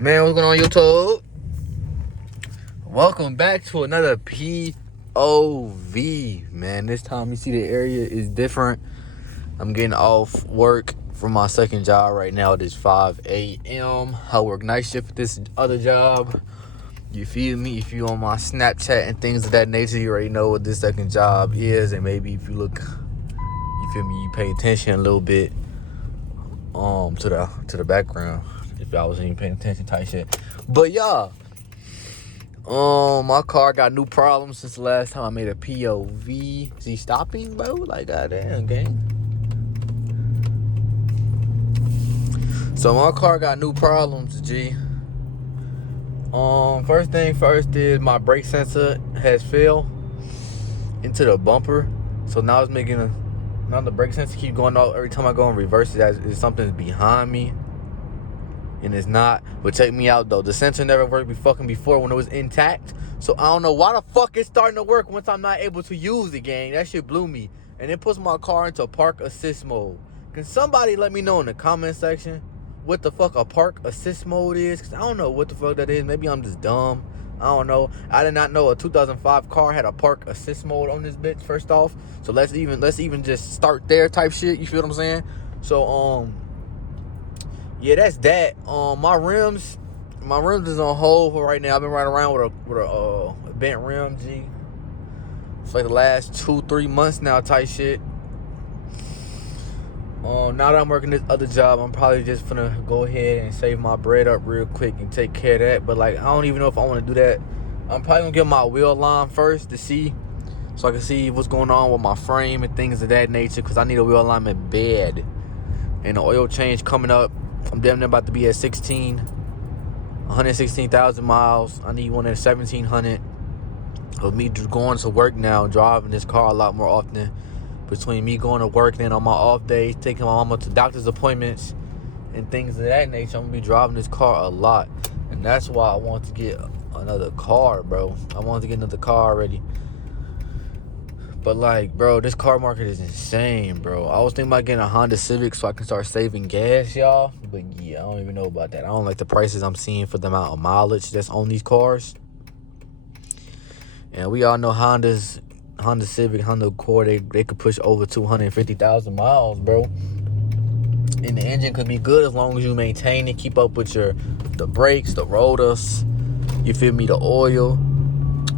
Man, what's going on YouTube? Welcome back to another POV. Man, this time you see the area is different. I'm getting off work from my second job right now. It is 5 a.m. I work night shift at this other job. You feel me? If you on my Snapchat and things of that nature, you already know what this second job is. And maybe if you look, you feel me, you pay attention a little bit to the background. If I wasn't even paying attention type shit. But yeah. My car got new problems since the last time I made a POV. Is he stopping, bro? Like, goddamn, gang. So my car got new problems, G. First thing first is my brake sensor has failed into the bumper. So now it's making now the brake sensor keep going off every time I go in reverse. Is something's behind me. And it's not. But check me out, though. The sensor never worked before when it was intact. So I don't know why the fuck it's starting to work once I'm not able to use the gang. That shit blew me. And it puts my car into park assist mode. Can somebody let me know in the comment section what the fuck a park assist mode is? Because I don't know what the fuck that is. Maybe I'm just dumb. I don't know. I did not know a 2005 car had a park assist mode on this bitch, first off. So let's even just start there type shit. You feel what I'm saying? So, yeah, that's that. My rims is on hold for right now. I've been riding around with a bent rim, G. It's like the last 2-3 months now type shit. Now that I'm working this other job, I'm probably just gonna go ahead and save my bread up real quick and take care of that. But like, I don't even know if I want to do that. I'm probably gonna get my wheel line first to see, so I can see what's going on with my frame and things of that nature. Cause I need a wheel alignment bed and the oil change coming up. I'm damn near about to be at 116,000 miles. I need one at 1,700. With me going to work now, driving this car a lot more often. Between me going to work and then on my off days, taking my mama to doctor's appointments and things of that nature, I'm gonna be driving this car a lot. And that's why I want to get another car, bro. I want to get another car already. But like, bro, this car market is insane, bro. I was thinking about getting a Honda Civic so I can start saving gas, y'all. But yeah, I don't even know about that. I don't like the prices I'm seeing for the amount of mileage that's on these cars. And we all know Honda Civic, Honda Accord, they could push over 250,000 miles, bro. And the engine could be good as long as you maintain it, keep up with the brakes, the rotors, you feel me, the oil,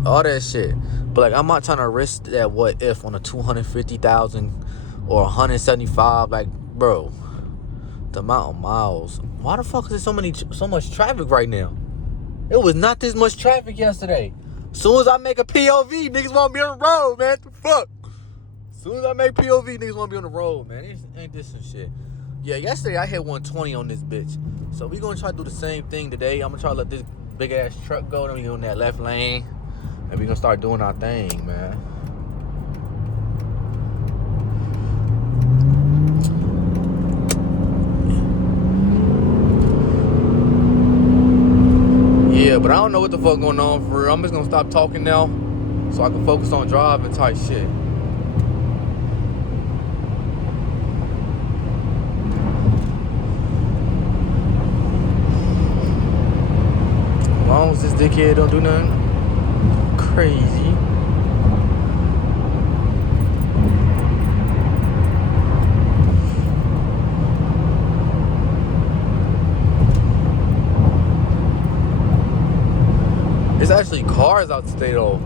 all that shit. But like, I'm not trying to risk that what if on a 250,000 or 175. Like, bro, the amount of miles. Why the fuck is there so much traffic right now? It was not this much traffic yesterday. As soon as I make a POV, niggas won't be on the road, man. What the fuck? As soon as I make POV, niggas won't be on the road, man. Ain't this some shit? Yeah, yesterday I hit 120 on this bitch. So we gonna try to do the same thing today. I'm gonna try to let this big ass truck go. Then we go in that left lane. And we gonna start doing our thing, man. Yeah, but I don't know what the fuck going on for real. I'm just gonna stop talking now so I can focus on driving type shit. As long as this dickhead don't do nothing crazy. There's actually cars out today though.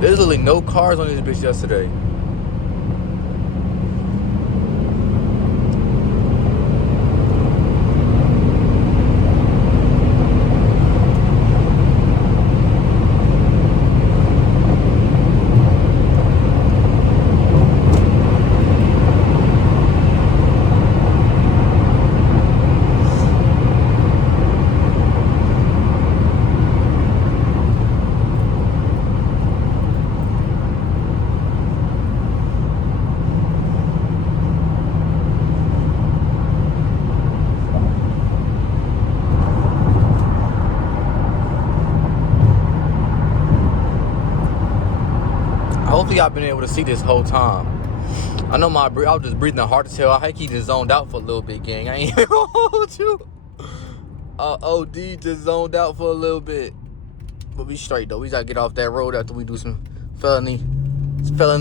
There's literally no cars on this bitch yesterday. Hopefully I've been able to see this whole time. I know I was just breathing hard as hell. I keep just zoned out for a little bit, gang. I ain't even gonna hold you. OD just zoned out for a little bit. But we straight though. We gotta get off that road after we do some felony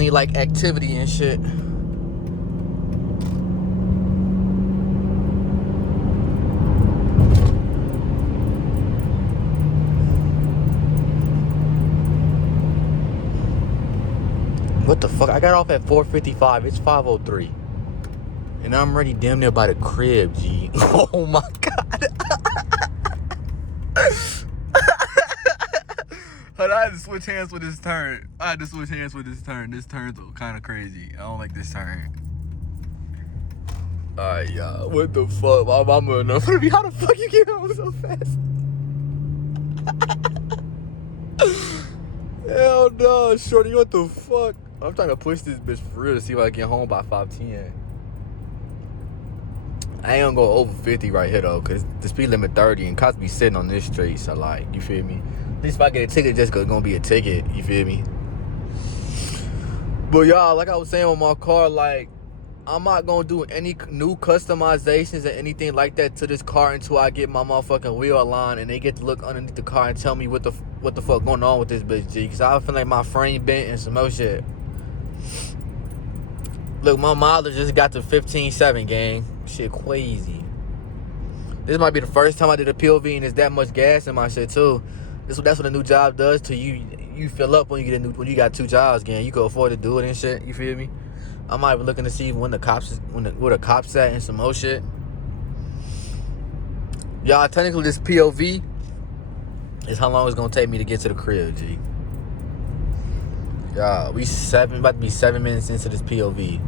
like activity and shit. What the fuck? I got off at 4:55. It's 5:03. And I'm already damn near by the crib, G. Oh my god. Hold on, I had to switch hands with this turn. This turn's kind of crazy. I don't like this turn. Alright, y'all. What the fuck? My mama in front of me. How the fuck you get home so fast? Hell no, shorty. What the fuck? I'm trying to push this bitch for real to see if I can get home by 5:10. I ain't gonna go over 50 right here though, cause the speed limit 30 and cops be sitting on this street, so like, you feel me? At least if I get a ticket, just gonna be a ticket, you feel me? But y'all, like I was saying with my car, like, I'm not gonna do any new customizations or anything like that to this car until I get my motherfucking wheel aligned and they get to look underneath the car and tell me what the fuck going on with this bitch, G. Cause I feel like my frame bent and some more shit. Look, my mileage just got to 15.7, gang. Shit crazy. This might be the first time I did a POV and there's that much gas in my shit too. That's what a new job does to you. You fill up when you got 2 jobs, gang. You can afford to do it and shit. You feel me? I might be looking to see where the cops at and some more shit. Y'all, technically this POV is how long it's gonna take me to get to the crib, G. Y'all, we about to be 7 minutes into this POV.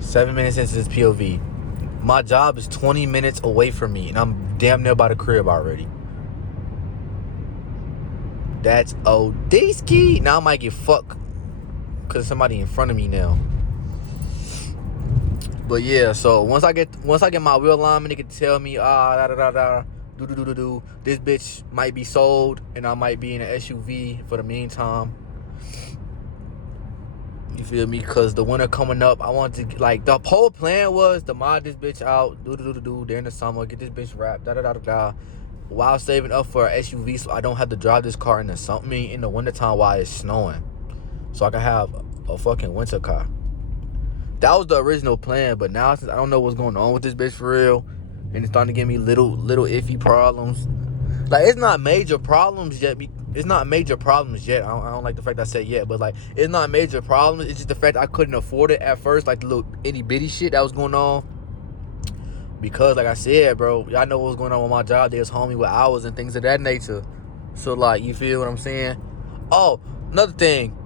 7 minutes into this POV. My job is 20 minutes away from me, and I'm damn near by the crib already. That's OD-ski. Now I might get fucked because somebody in front of me now. But yeah, so once I get my wheel alignment, they can tell me, this bitch might be sold, and I might be in an SUV for the meantime. You feel me? Because the winter coming up, I want to, like, the whole plan was to mod this bitch out, during the summer, get this bitch wrapped, while saving up for an SUV so I don't have to drive this car in the wintertime while it's snowing. So I can have a fucking winter car. That was the original plan, but now since I don't know what's going on with this bitch for real, and it's starting to give me little iffy problems. Like, it's not major problems yet. I don't like the fact I said yet, but like, it's not major problems. It's just the fact I couldn't afford it at first, like the little itty bitty shit that was going on. Because like I said, bro, y'all know what was going on with my job. They was homie with hours and things of that nature. So like, you feel what I'm saying? Oh, another thing,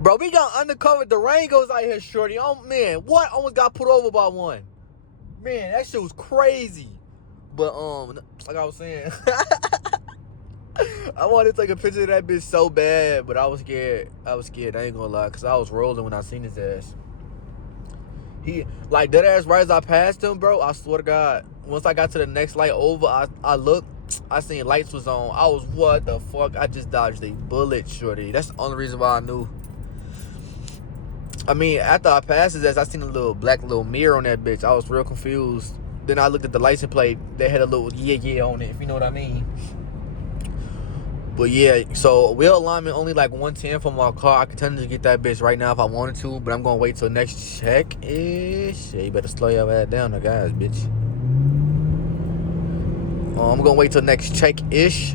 bro, we got undercover Durangos out here, shorty. Oh man, what? Almost got put over by one. Man, that shit was crazy. But like I was saying. I wanted to take a picture of that bitch so bad, but I was scared. I ain't gonna lie, because I was rolling when I seen his ass. He, like, dead ass right as I passed him, bro, I swear to God, once I got to the next light over, I looked, I seen lights was on. I was, what the fuck? I just dodged a bullet, shorty. That's the only reason why I knew. I mean, after I passed his ass, I seen a little black mirror on that bitch. I was real confused. Then I looked at the license plate. They had a little yeah on it, if you know what I mean. But yeah, so wheel alignment only like 110 for my car. I could technically get that bitch right now if I wanted to, but I'm gonna wait till next check-ish. Yeah, you better slow your ass down now, guys, bitch. I'm gonna wait till next check-ish.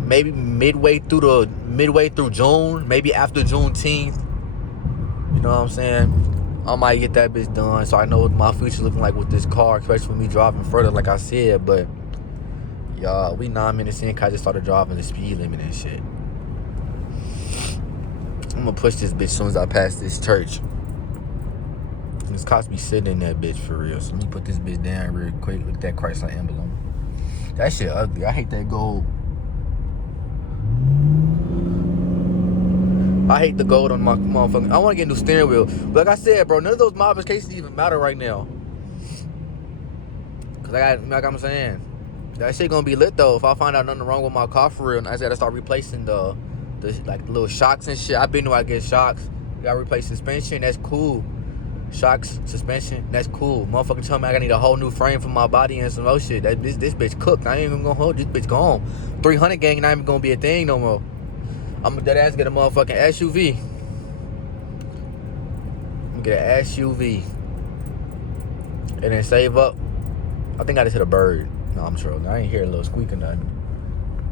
Maybe midway through June, maybe after Juneteenth. You know what I'm saying? I might get that bitch done so I know what my future's looking like with this car, especially with me driving further, like I said, but y'all, we 9 minutes in, cause I just started driving the speed limit and shit. I'm gonna push this bitch as soon as I pass this church. This cops be sitting in that bitch for real. So let me put this bitch down real quick. Look at that Chrysler emblem. That shit ugly. I hate that gold. I hate the gold on my motherfucking. I want to get a new steering wheel. But like I said, bro, none of those modifications even matter right now. Cause like I'm saying, that shit gonna be lit though. If I find out nothing wrong with my car for real, and I just gotta start replacing the like little shocks and shit. I've been to I get shocks. Gotta replace suspension. That's cool. shocks, suspension, that's cool. Motherfucker told me I need a whole new frame for my body and some other shit. This bitch cooked. I ain't even gonna hold this bitch gone. 300 gang not even gonna be a thing no more. I'm gonna dead ass get a motherfucking SUV. I'm gonna get an SUV. And then save up. I think I just hit a bird. No, I'm trolling. I ain't hear a little squeak or nothing.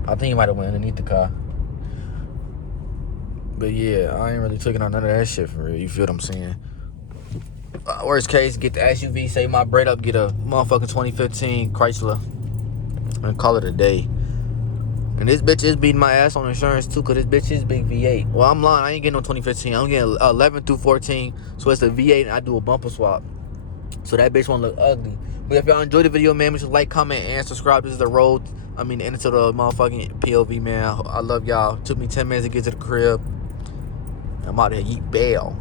I think he might have went underneath the car. But yeah, I ain't really taking on none of that shit for real. You feel what I'm saying? Worst case, get the SUV, save my bread up, get a motherfucking 2015 Chrysler, and call it a day. And this bitch is beating my ass on insurance too, cause this bitch is big V8. Well, I'm lying. I ain't getting no 2015. I'm getting 11 through 14. So it's a V8, and I do a bumper swap. So that bitch won't look ugly. But if y'all enjoyed the video, man, make sure to like, comment, and subscribe. This is the road. Into the motherfucking POV, man. I love y'all. Took me 10 minutes to get to the crib. I'm out here eat bail.